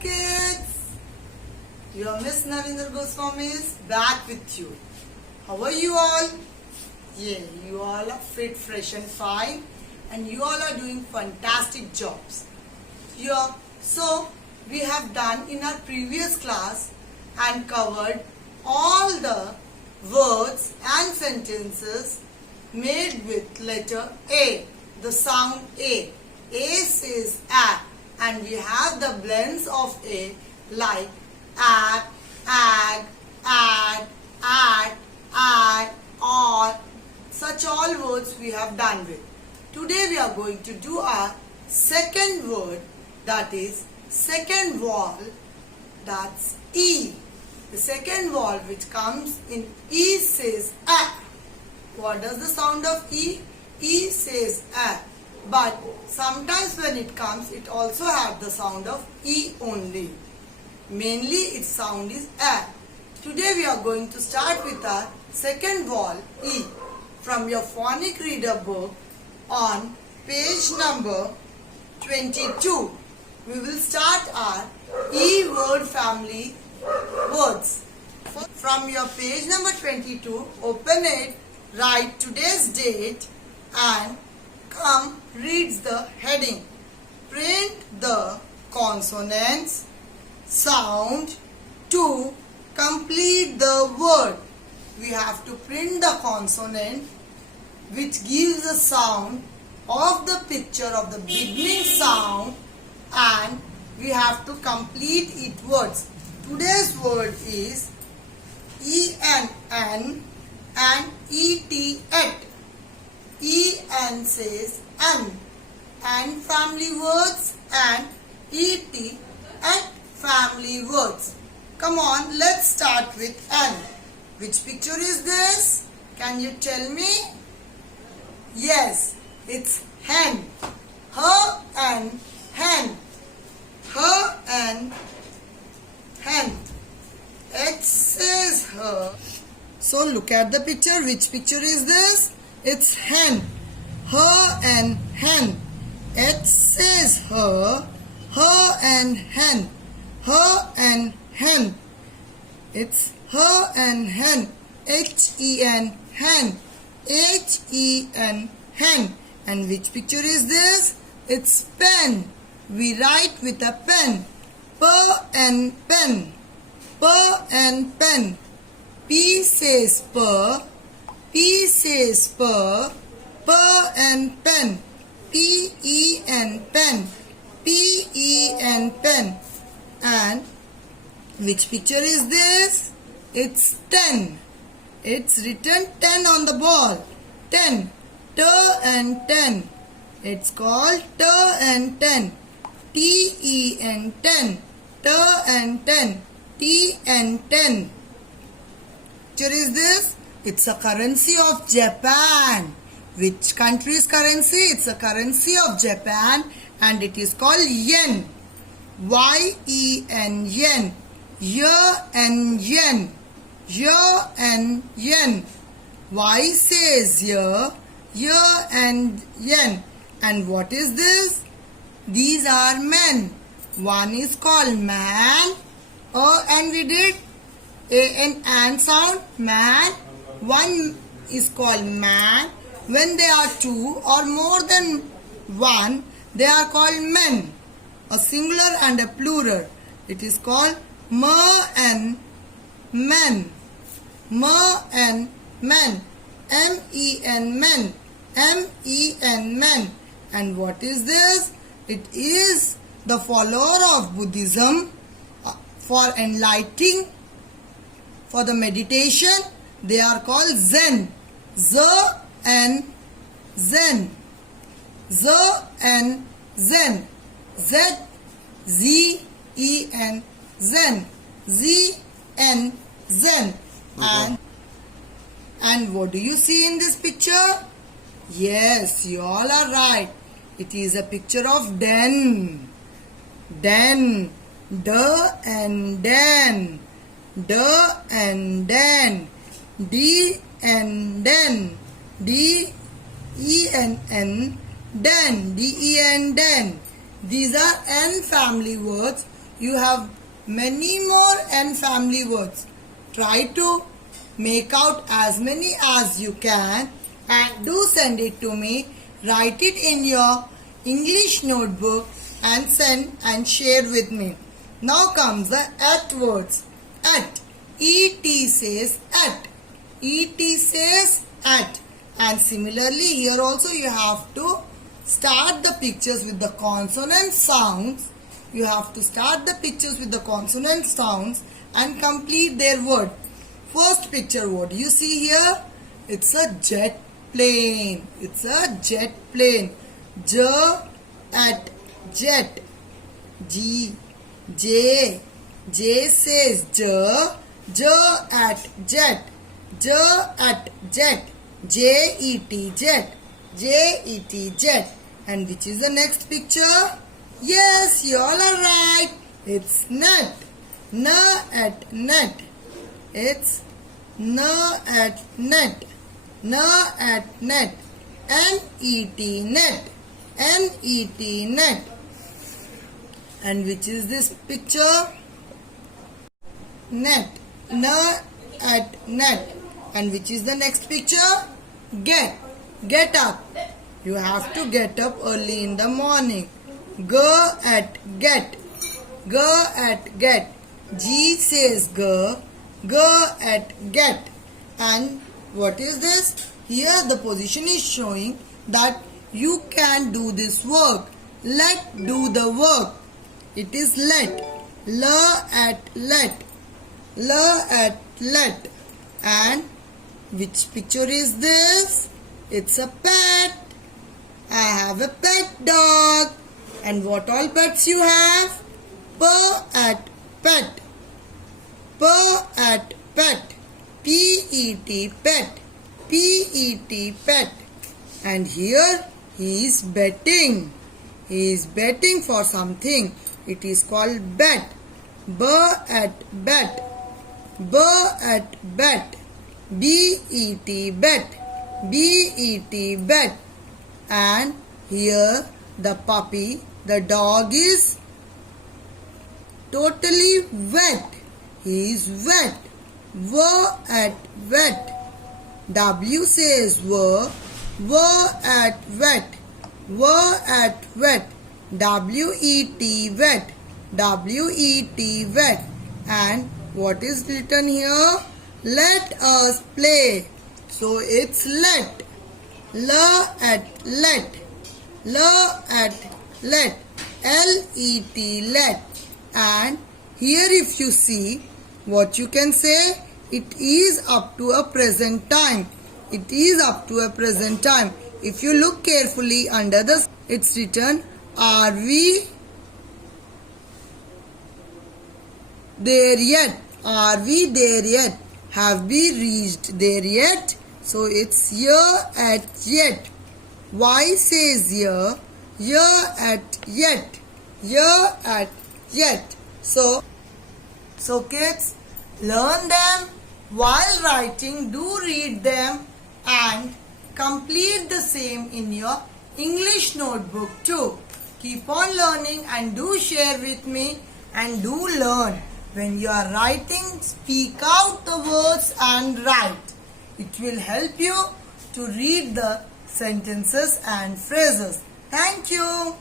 kids! Your Miss Narendra Goswami is back with you. How are you all? Yeah, you all are fit, fresh and fine, and you all are doing fantastic jobs. Yeah, so we have done in our previous class and covered all the words and sentences made with letter A, the sound A. A says a, and we have the blends of A like ag, add, or, such all words we have done with. Today we are going to do our second word, that is second vowel, that's E. The second vowel which comes in E says a. What does the sound of E? E says a. But sometimes when it comes, it also has the sound of E only. Mainly its sound is a. Today we are going to start with our second vowel E from your phonic reader book on page number 22. We will start our E word family words. From your page number 22, open it, write today's date and come reads the heading. Print the consonants sound to complete the word. We have to print the consonant which gives the sound of the picture of the beginning sound, and we have to complete it words. Today's word is ENN and ET et. EN says N family words and ET et family words. Come on, let's start with N. Which picture is this? Can you tell me? Yes, it's hen. Her and hen. Her and hen. It says her. So look at the picture. Which picture is this? It's hen. Her and hen. It says her. Her and hen. Her and hen. It's her and hen. H-E-N, hen. H-E-N, hen. And which picture is this? It's pen. We write with a pen. Per and pen. Per and pen. P says per. P says per. Per and pen. P-E-N, pen. P-E-N, pen. And which picture is this? It's 10. It's written 10 on the ball. 10. T and 10. It's called T and 10. T-E-N, 10. T and 10. T and 10. Picture is this? It's a currency of Japan. Which country's currency? It's a currency of Japan and it is called yen. Y-E-N, yen. Year and yen. Year and yen. Y says year. Year and yen. And what is this? These are men. One is called man. And we did an sound, man. One is called man. When they are two or more than one, they are called men. A singular and a plural. It is called mer and men. Mer and men. M-E-N, men. M-E-N, men. And what is this? It is the follower of Buddhism for enlightening, for the meditation. They are called Zen. Z and Zen. Z and Zen. Z, Z, E, N, Zen. Z, N, Zen. And what do you see in this picture? Yes, you all are right. It is a picture of den. Den. D and den. D and den. D and den. D, E and N. Den. D, E and den. These are N family words you have many more N family words. Try to make out as many as you can and do send it to me. Write it in your English notebook and send and share with me. Now comes the at words. At. E-T says at. E-T says at. And similarly here also you have to start the pictures with the consonant sounds. You have to start the pictures with the consonant sounds and complete their word. First picture word you see here, it's a jet plane. It's a jet plane. J at jet. G. J. J says J. J at jet. J at jet. J-E-T jet. J-E-T jet. And which is the next picture? Yes, you all are right. It's net. N at net. It's N at net. N at net. N-E-T net. N-E-T net. And which is this picture? Net. N at net. And which is the next picture? Get. Get up. You have to get up early in the morning. Go at get. Go at get. G says go. Go at get. And what is this? Here the position is showing that you can do this work. Let do the work. It is let. L at let. L at let. And which picture is this? It's a pet. I have a pet dog. And what all pets you have? P at pet. P at pet. P-E-T pet. P-E-T pet. And here he is betting. He is betting for something. It is called bet. B at bet. B at bet. B-E-T bet. B-E-T bet. And here the puppy, the dog is totally wet. He is wet. W at wet. W says W. W at wet. W at wet. W-E-T wet. W-E-T wet. And what is written here? Let us play. So it's let. L at let. L at let. L-E-T let. And here if you see, what you can say, it is up to a present time. It is up to a present time. If you look carefully under the, it's written, are we there yet? Are we there yet? Have we reached there yet? So it's here at yet. Y says here at yet. Here at yet. So kids, learn them while writing. Do read them and complete the same in your English notebook too. Keep on learning and do share with me and do learn. When you are writing, speak out the words and write. It will help you to read the sentences and phrases. Thank you.